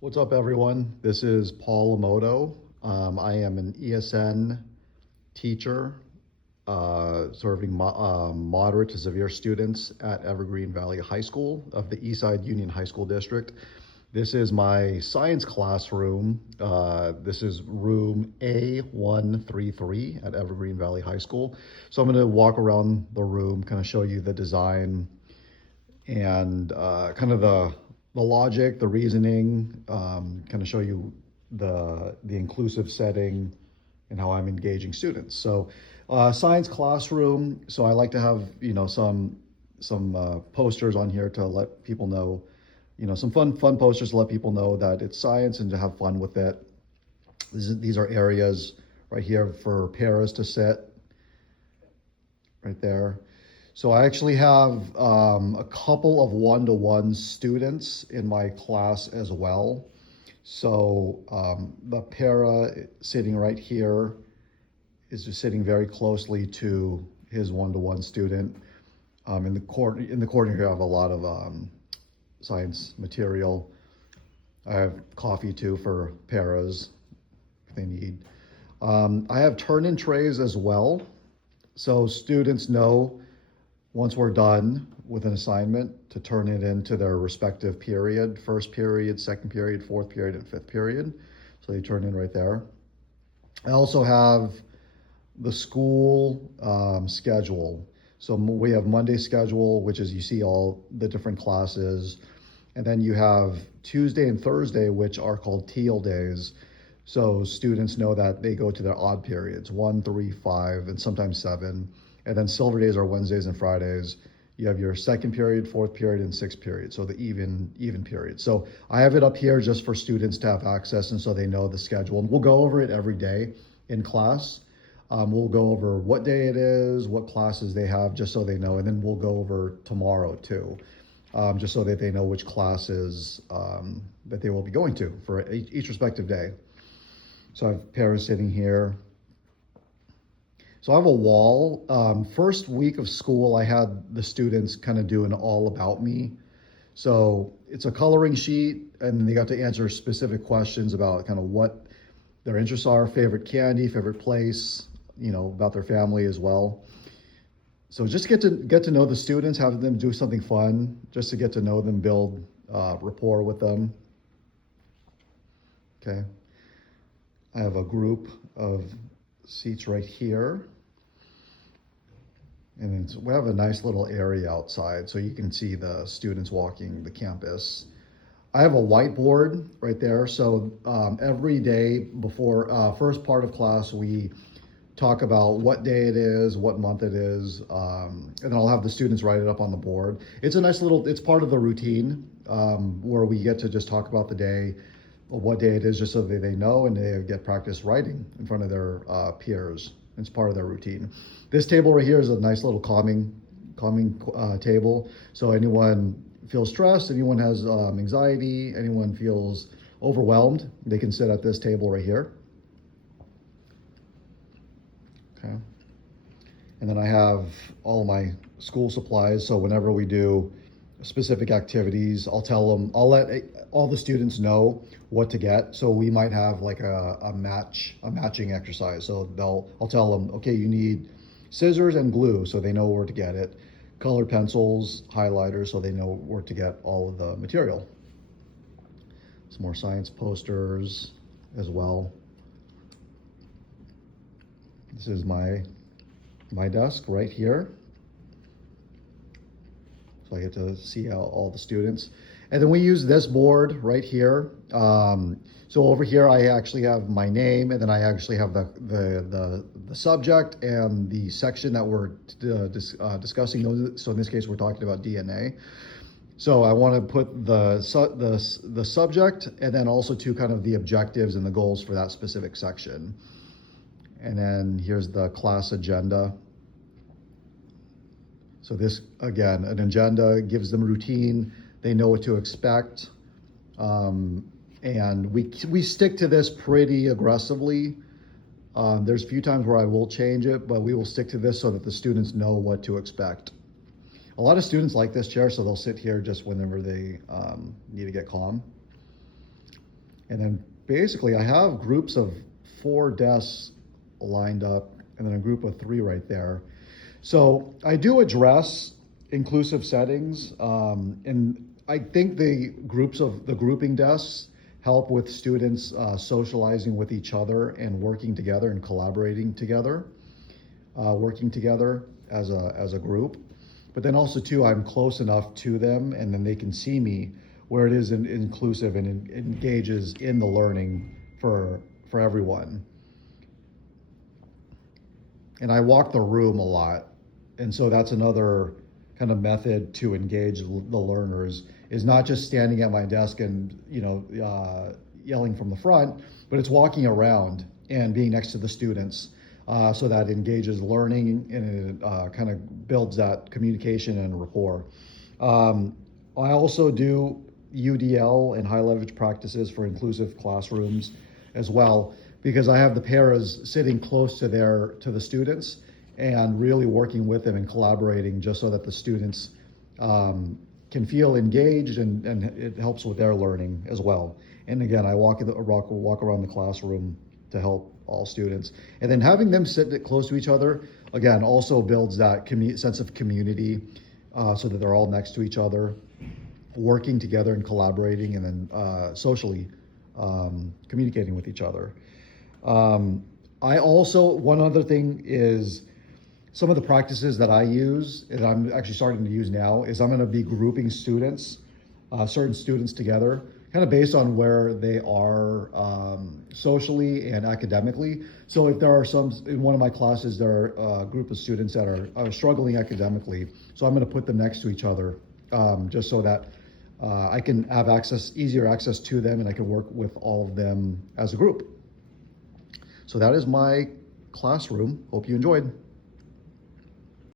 What's up, everyone? This is Paul Amoto. I am an ESN teacher serving moderate to severe students at Evergreen Valley High School of the Eastside Union High School District. This is my science classroom. This is room A133 at Evergreen Valley High School. So I'm going to walk around the room, kind of show you the design and kind of the logic, the reasoning, kind of show you the inclusive setting and how I'm engaging students. So science classroom. So I like to have, some posters on here to let people know, some fun posters to let people know that it's science and to have fun with it. These are areas right here for paras to sit right there. So I actually have a couple of one-to-one students in my class as well. So the para sitting right here is just sitting very closely to his one-to-one student. In the corner here, I have a lot of science material. I have coffee too for paras if they need. I have turn-in trays as well, so students know once we're done with an assignment to turn it into their respective period, first period, second period, fourth period, and fifth period. So they turn in right there. I also have the school schedule. So we have Monday schedule, which is you see all the different classes. And then you have Tuesday and Thursday, which are called teal days. So students know that they go to their odd periods, 1, 3, 5, and sometimes 7. And then silver days are Wednesdays and Fridays. You have your second period, fourth period, and sixth period. So the even period. So I have it up here just for students to have access and so they know the schedule. And we'll go over it every day in class. We'll go over what day it is, what classes they have, just so they know. And then we'll go over tomorrow too, just so that they know which classes that they will be going to for each respective day. So I have parents sitting here. So I have a wall. First week of school, I had the students kind of do an all about me. So it's a coloring sheet and they got to answer specific questions about kind of what their interests are, favorite candy, favorite place, about their family as well. So just get to know the students, have them do something fun, just to get to know them, build rapport with them. Okay. I have a group of seats right here. And we have a nice little area outside so you can see the students walking the campus. I have a whiteboard right there. So every day before first part of class, we talk about what day it is, what month it is, and then I'll have the students write it up on the board. It's a nice it's part of the routine where we get to just talk about the day, what day it is, just so that they know and they get practice writing in front of their peers. It's part of their routine. This table right here is a nice little calming table. So anyone feels stressed, anyone has anxiety, anyone feels overwhelmed, they can sit at this table right here. Okay. And then I have all my school supplies. So whenever we do specific activities, I'll let all the students know what to get. So we might have like a matching exercise. So I'll tell them, okay, you need scissors and glue, so they know where to get it. Colored pencils, highlighters, so they know where to get all of the material. Some more science posters as well. This is my desk right here. So I get to see all the students. And then we use this board right here. So over here, I actually have my name, and then I actually have the subject and the section that we're discussing. So in this case, we're talking about DNA. So I want to put the subject and then also to kind of the objectives and the goals for that specific section. And then here's the class agenda. So this, again, an agenda gives them routine. They know what to expect. And we stick to this pretty aggressively. There's a few times where I will change it, but we will stick to this so that the students know what to expect. A lot of students like this chair, so they'll sit here just whenever they need to get calm. And then basically I have groups of 4 desks lined up and then a group of 3 right there. So I do address inclusive settings, and I think the grouping desks help with students socializing with each other and working together and collaborating together, working together as a group. But then also too, I'm close enough to them, and then they can see me where it is inclusive and engages in the learning for everyone. And I walk the room a lot, and so that's another kind of method to engage the learners, is not just standing at my desk and yelling from the front, but it's walking around and being next to the students, so that engages learning and it kind of builds that communication and rapport. I also do UDL and high leverage practices for inclusive classrooms as well, because I have the paras sitting close to the students and really working with them and collaborating, just so that the students can feel engaged, and it helps with their learning as well. And again, I walk around the classroom to help all students. And then having them sit close to each other, again, also builds that sense of community, so that they're all next to each other, working together and collaborating, and then socially communicating with each other. I also, one other thing is, some of the practices that I use, and I'm actually starting to use now, is I'm going to be grouping students, certain students together, kind of based on where they are socially and academically. So if there are in one of my classes, there are a group of students that are struggling academically, so I'm going to put them next to each other, just so that I can have easier access to them, and I can work with all of them as a group. So that is my classroom. Hope you enjoyed.